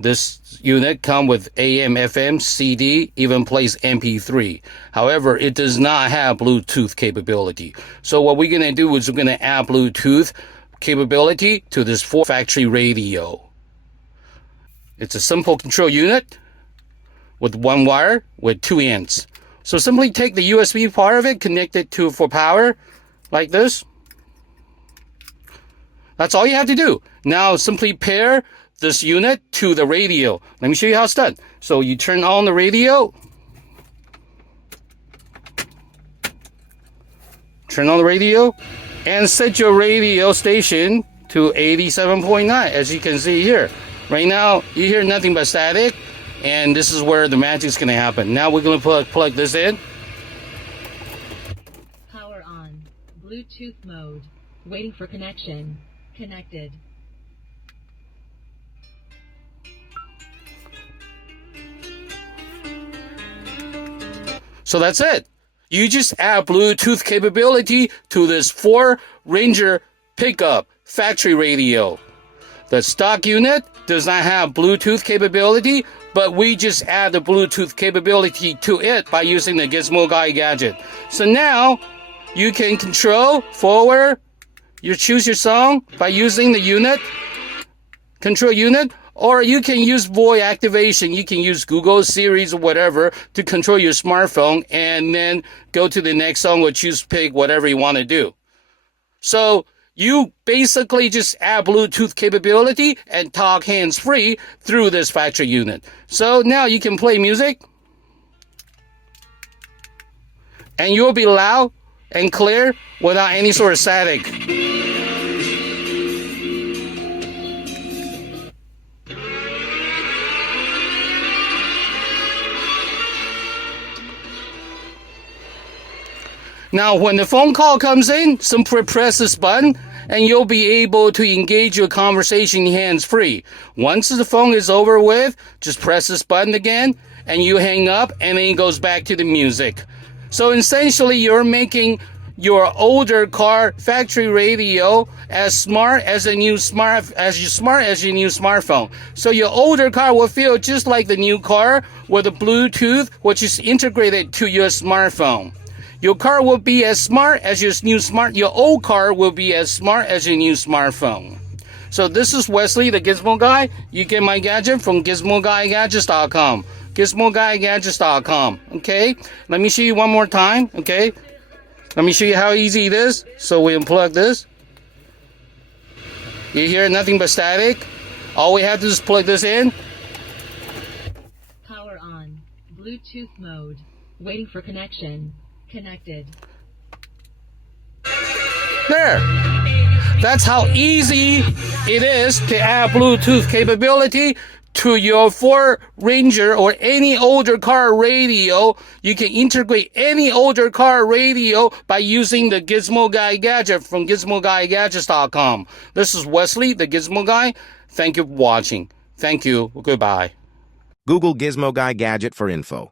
This unit comes with AM, FM, CD, even plays MP3. However, it does not have Bluetooth capability. So what we're going to do is we're going to add Bluetooth capability to this factory radio. It's a simple control unit with one wire with 2 ends. So simply take the USB part of it, connect it for power like this. That's all you have to do. Now simply pair this unit to the radio. Let me show you how it's done. So you turn on the radio. Turn on the radio and set your radio station to 87.9, as you can see here. Right now, you hear nothing but static, and this is where the magic's going to happen. Now we're going to plug this in. Power on. Bluetooth mode. Waiting for connection. Connected. So that's it. You just add Bluetooth capability to this 4 Ranger pickup factory radio. The stock unit does not have Bluetooth capability, but we just add the Bluetooth capability to it by using the Gizmo Guy Gadget. So now you can control forward, you choose your song by using the unit, control unit, or you can use voice activation. You can use Google Series or whatever to control your smartphone and then go to the next song or choose pick whatever you want to do. So you basically just add Bluetooth capability and talk hands-free through this factory unit. So now you can play music and you'll be loud and clear without any sort of static. Now, when the phone call comes in, simply press this button and you'll be able to engage your conversation hands-free. Once the phone is over with, just press this button again and you hang up and then it goes back to the music. So essentially, you're making your older car factory radio as smart as your new smartphone. So your older car will feel just like the new car with a Bluetooth, which is integrated to your smartphone. Your car will be as smart as your old car will be as smart as your new smartphone. So this is Wesley, the Gizmo Guy. You get my gadget from GizmoGuyGadgets.com. GizmoGuyGadgets.com. Okay? Let me show you one more time. Okay? Let me show you how easy it is. So we unplug this. You hear nothing but static. All we have to do is plug this in. Power on. Bluetooth mode. Waiting for connection. Connected. There. That's how easy it is to add Bluetooth capability to your Ford Ranger or any older car radio. You can integrate any older car radio by using the Gizmo Guy Gadget from GizmoGuyGadgets.com. This is Wesley, the Gizmo Guy. Thank you for watching. Thank you. Goodbye. Google Gizmo Guy Gadget for info.